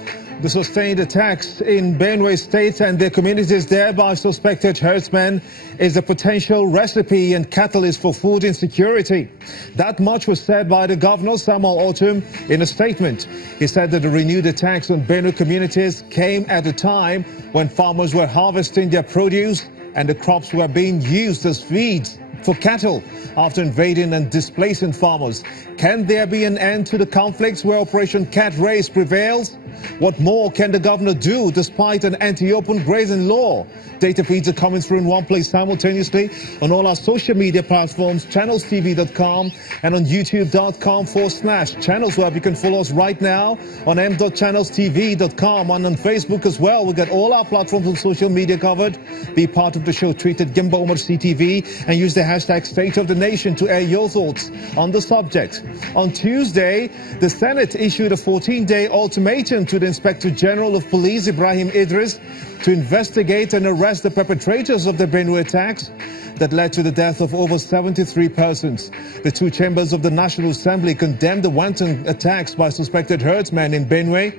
The sustained attacks in Benue State and their communities there by suspected herdsmen is a potential recipe and catalyst for food insecurity. That much was said by the governor, Samuel Ortom, in a statement. He said that the renewed attacks on Benue communities came at a time when farmers were harvesting their produce and the crops were being used as feeds for cattle after invading and displacing farmers. Can there be an end to the conflicts where Operation Cat Race prevails? What more can the governor do despite an anti-open grazing law? Data feeds are coming through in one place simultaneously on all our social media platforms, channelstv.com and on youtube.com/channelsweb. You can follow us right now on m.channelstv.com and on Facebook as well. We'll get all our platforms on social media covered. Be part of the show. Tweet at Gimba Umar CTV and use the hashtag State of the Nation to air your thoughts on the subject. On Tuesday, the Senate issued a 14-day ultimatum to the Inspector General of Police, Ibrahim Idris, to investigate and arrest the perpetrators of the Benue attacks that led to the death of over 73 persons. The two chambers of the National Assembly condemned the wanton attacks by suspected herdsmen in Benue,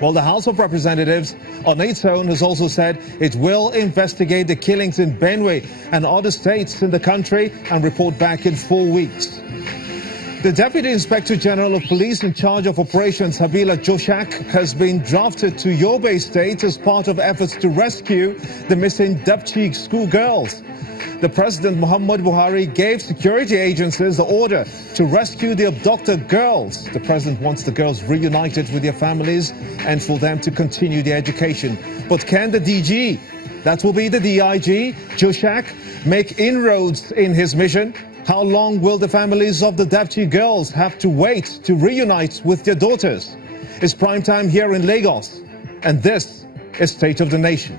while the House of Representatives, on its own, has also said it will investigate the killings in Benue and other states in the country and report back in 4 weeks. The Deputy Inspector General of Police in charge of operations, Habila Joshak, has been drafted to Yobe State as part of efforts to rescue the missing Dapchi schoolgirls. The President Muhammad Buhari gave security agencies the order to rescue the abducted girls. The President wants the girls reunited with their families and for them to continue their education. But can the DG, that will be the DIG, Joshak, make inroads in his mission? How long will the families of the Dapchi girls have to wait to reunite with their daughters? It's prime time here in Lagos, and this is State of the Nation.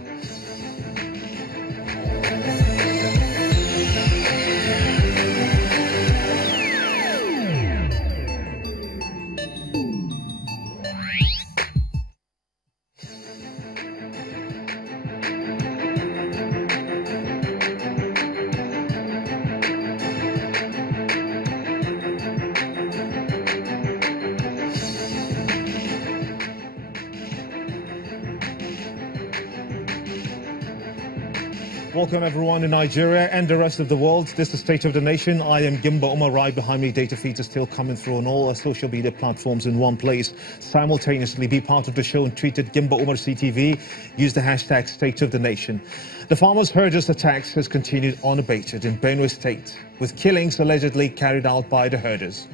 Welcome everyone in Nigeria and the rest of the world. This is State of the Nation. I am Gimba Umar. Right behind me, data feeds are still coming through on all our social media platforms in one place. Simultaneously, be part of the show and tweet at Gimba Umar CTV. Use the hashtag State of the Nation. The farmers' herders' attacks has continued unabated in Benue State, with killings allegedly carried out by the herders.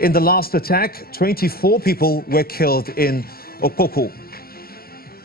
In the last attack, 24 people were killed in Okoko.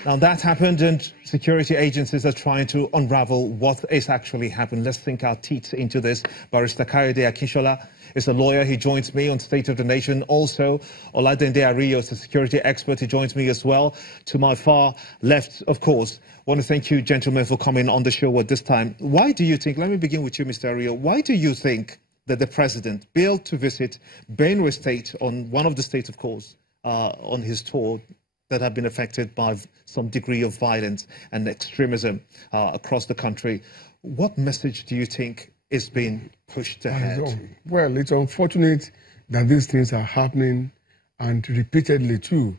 Now that happened and security agencies are trying to unravel what is actually happened. Let's sink our teeth into this. Barrister Kayode Akinshola is a lawyer. He joins me on State of the Nation. Also, Oladende Ariyo is a security expert. He joins me as well. To my far left, of course. I want to thank you, gentlemen, for coming on the show at this time. Why do you think, let me begin with you, Mr. Ariyo, why do you think that the president failed to visit Benue State, on one of the states, of course, on his tour, that have been affected by some degree of violence and extremism across the country? What message do you think is being pushed ahead? Well, it's unfortunate that these things are happening, and repeatedly too.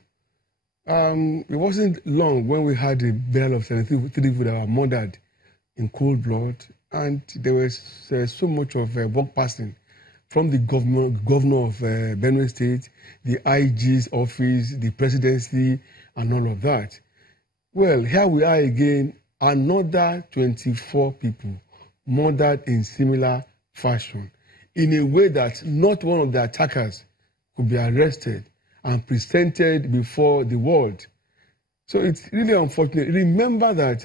It wasn't long when we had a burial of 73 people that were murdered in cold blood, and there was so much of work passing from the governor of Benue State, the IG's office, the presidency, and all of that. Well, here we are again, another 24 people murdered in similar fashion, in a way that not one of the attackers could be arrested and presented before the world. So it's really unfortunate. Remember that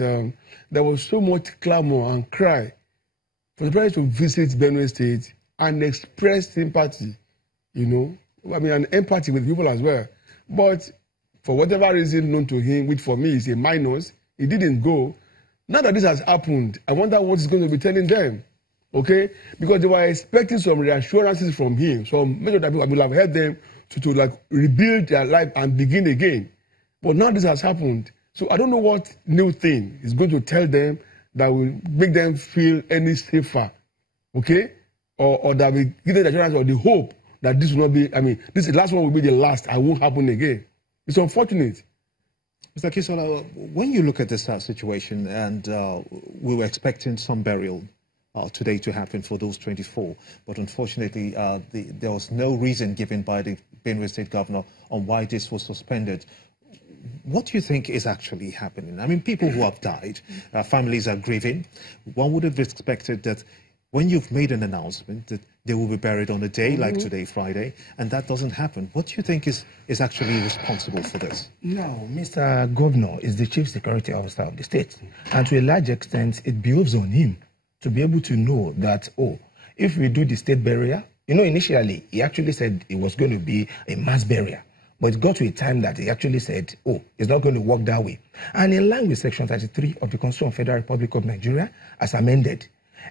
there was so much clamor and cry for the president to visit Benue State and express sympathy, and empathy with people as well. But for whatever reason known to him, which for me is a minus, he didn't go. Now that this has happened, I wonder what he's going to be telling them, okay? Because they were expecting some reassurances from him. So many of the people will have heard them to rebuild their life and begin again. But now this has happened. So I don't know what new thing is going to tell them that will make them feel any safer, okay? Or that will give them the assurance or the hope that this will not be, this last one will be the last and won't happen again. It's unfortunate. Mr. Kisola, when you look at this situation, and we were expecting some burial today to happen for those 24, but unfortunately there was no reason given by the Benue State Governor on why this was suspended. What do you think is actually happening? I mean, people who have died, families are grieving. One would have expected that when you've made an announcement that they will be buried on a day like today, Friday, and that doesn't happen. What do you think is actually responsible for this? Now, Mr. Governor is the Chief Security Officer of the state, and to a large extent, it behoves on him to be able to know that, oh, if we do the state burial, initially, he actually said it was going to be a mass burial. But it got to a time that he actually said, oh, it's not going to work that way. And in line with Section 33 of the Constitution of the Federal Republic of Nigeria, as amended,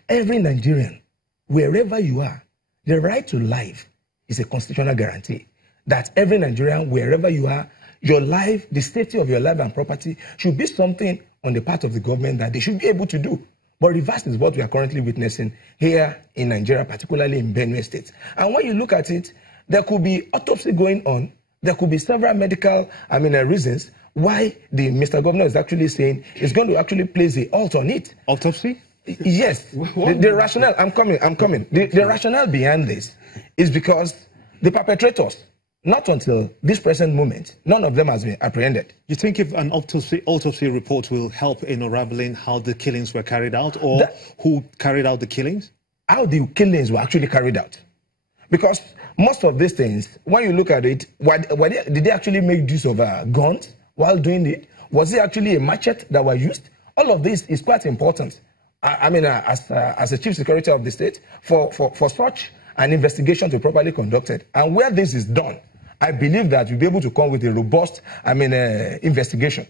every Nigerian, wherever you are, the right to life is a constitutional guarantee. That every Nigerian, wherever you are, your life, the safety of your life and property should be something on the part of the government that they should be able to do. But reverse is what we are currently witnessing here in Nigeria, particularly in Benue State. And when you look at it, there could be autopsy going on. There could be several medical, reasons why the Mr. Governor is actually saying it's going to actually place a halt on it. Autopsy? Yes. The rationale, I'm coming. The rationale behind this is because the perpetrators, not until this present moment, none of them has been apprehended. You think if an autopsy report will help in unraveling how the killings were carried out, or who carried out the killings? How the killings were actually carried out. Because most of these things, when you look at it, did they actually make use of guns while doing it? Was it actually a machete that was used? All of this is quite important. As a chief security of the state, for such an investigation to be properly conducted. And where this is done, I believe that you'll be able to come with a robust, investigation.